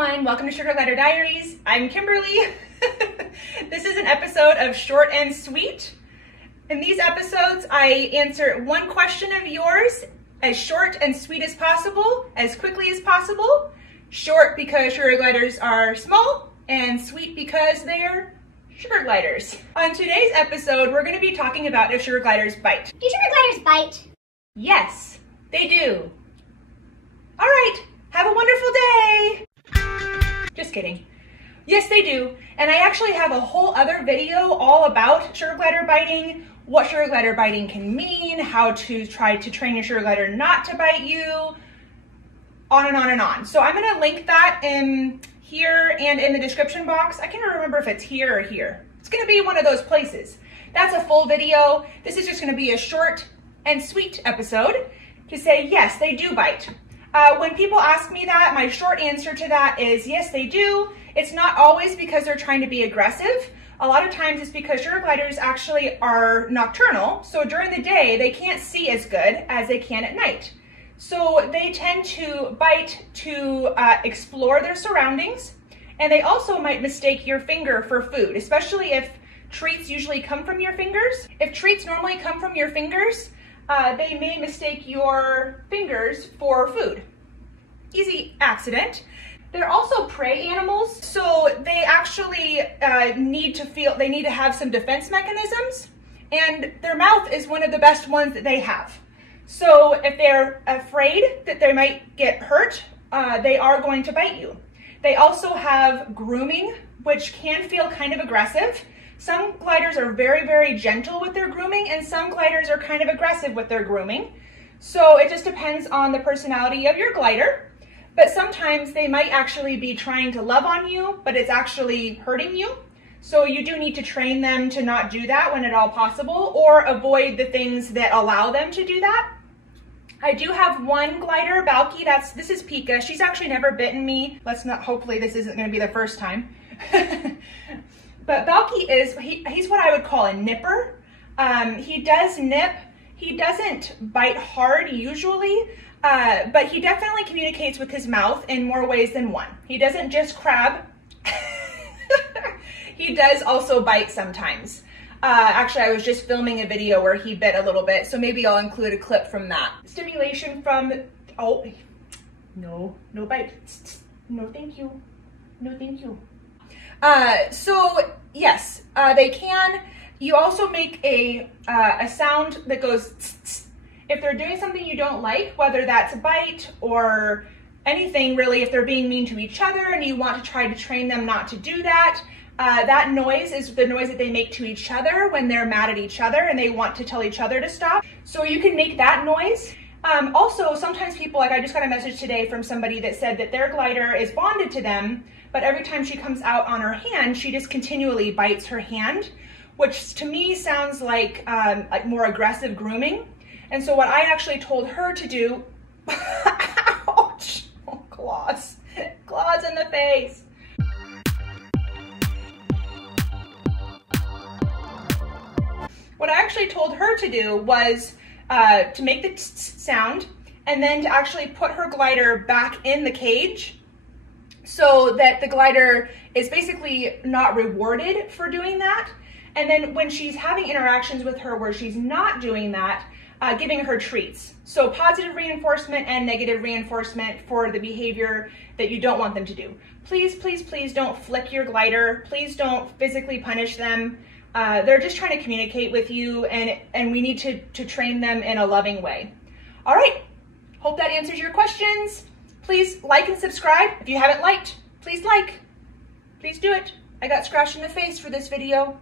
everyone, welcome to Sugar Glider Diaries. I'm Kimberly. This is an episode of Short and Sweet. In these episodes, I answer one question of yours as short and sweet as possible, as quickly as possible. Short because sugar gliders are small, and sweet because they're sugar gliders. On today's episode, we're going to be talking about if sugar gliders bite. Do sugar gliders bite? Yes, they do. All right, have a wonderful day. Just kidding. Yes, they do. And I actually have a whole other video all about sugar glider biting, what sugar glider biting can mean, how to try to train your sugar glider not to bite you, on and on and on. So I'm going to link that in here and in the description box. I can't remember if it's here or here. It's going to be one of those places. That's a full video. This is just going to be a short and sweet episode to say, yes, they do bite. When people ask me that, my short answer to that is yes, they do. It's not always because they're trying to be aggressive. A lot of times it's because sugar gliders actually are nocturnal. So during the day, they can't see as good as they can at night. So they tend to bite to explore their surroundings. And they also might mistake your finger for food, especially if treats usually come from your fingers. If treats normally come from your fingers, they may mistake your fingers for food. Easy accident. They're also prey animals, so they actually need to have some defense mechanisms, and their mouth is one of the best ones that they have. So if they're afraid that they might get hurt, they are going to bite you. They also have grooming, which can feel kind of aggressive. Some gliders are very, very gentle with their grooming, and some gliders are kind of aggressive with their grooming. So it just depends on the personality of your glider. But sometimes they might actually be trying to love on you, but it's actually hurting you. So you do need to train them to not do that when at all possible, or avoid the things that allow them to do that. I do have one glider, Balky, this is Pika. She's actually never bitten me. Hopefully this isn't gonna be the first time. But Balky he's what I would call a nipper. He does nip. He doesn't bite hard usually, but he definitely communicates with his mouth in more ways than one. He doesn't just crab. He does also bite sometimes. Actually, I was just filming a video where he bit a little bit, so maybe I'll include a clip from that. Stimulation from, oh, no bite. No, thank you. No, thank you. So yes, they can. You also make a sound that goes tss, tss. If they're doing something you don't like, whether that's a bite or anything really, if they're being mean to each other and you want to try to train them not to do that, that noise is the noise that they make to each other when they're mad at each other and they want to tell each other to stop. So you can make that noise. Also, sometimes people, like I just got a message today from somebody that said that their glider is bonded to them, but every time she comes out on her hand, she just continually bites her hand, which to me sounds like more aggressive grooming. And so what I actually told her to do, ouch, oh, claws in the face. What I actually told her to do was to make the sound and then to actually put her glider back in the cage so that the glider is basically not rewarded for doing that. And then when she's having interactions with her where she's not doing that, giving her treats. So positive reinforcement and negative reinforcement for the behavior that you don't want them to do. Please, please, please don't flick your glider. Please don't physically punish them. They're just trying to communicate with you, and we need to train them in a loving way. All right, hope that answers your questions. Please like and subscribe. If you haven't liked, please like. Please do it. I got scratched in the face for this video.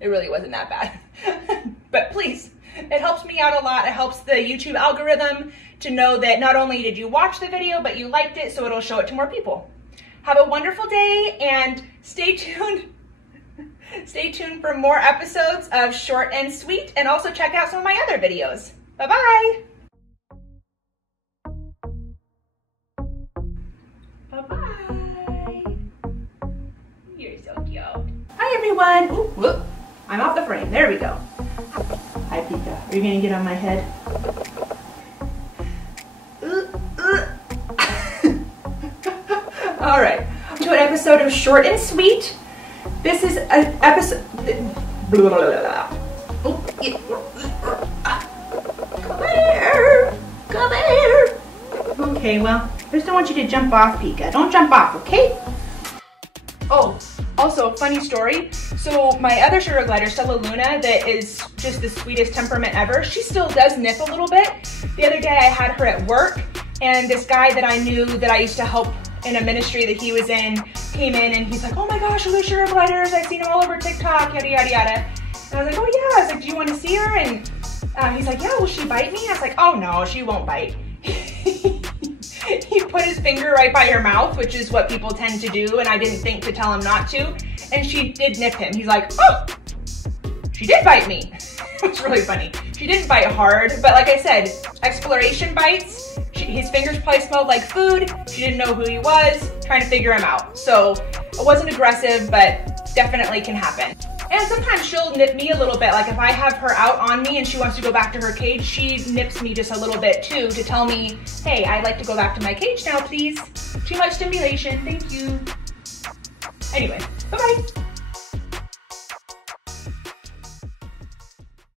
It really wasn't that bad, but please, it helps me out a lot. It helps the YouTube algorithm to know that not only did you watch the video, but you liked it, so it'll show it to more people. Have a wonderful day and stay tuned. Stay tuned for more episodes of Short and Sweet, and also check out some of my other videos. Bye-bye. Bye-bye. You're so cute. Hi, everyone. Ooh, whoop. I'm off the frame. There we go. Hi, Pika. Are you gonna get on my head? All right. to an episode of Short and Sweet. This is an episode. Come here. Come here. Okay, well, I just don't want you to jump off, Pika. Don't jump off, okay? Oh, also, funny story. So my other sugar glider, Stella Luna, that is just the sweetest temperament ever, she still does nip a little bit. The other day I had her at work, and this guy that I knew that I used to help in a ministry that he was in came in, and he's like, oh my gosh, are those sugar gliders? I've seen them all over TikTok, yada, yada, yada. And I was like, oh yeah. I was like, do you want to see her? And he's like, yeah, will she bite me? I was like, oh no, she won't bite. He put his finger right by her mouth, which is what people tend to do, and I didn't think to tell him not to. And she did nip him. He's like, oh, she did bite me. It was really funny. She didn't bite hard, but like I said, exploration bites. His fingers probably smelled like food. She didn't know who he was, trying to figure him out. So it wasn't aggressive, but definitely can happen. And sometimes she'll nip me a little bit. Like if I have her out on me and she wants to go back to her cage, she nips me just a little bit too to tell me, hey, I'd like to go back to my cage now, please. Too much stimulation, thank you. Anyway, bye-bye.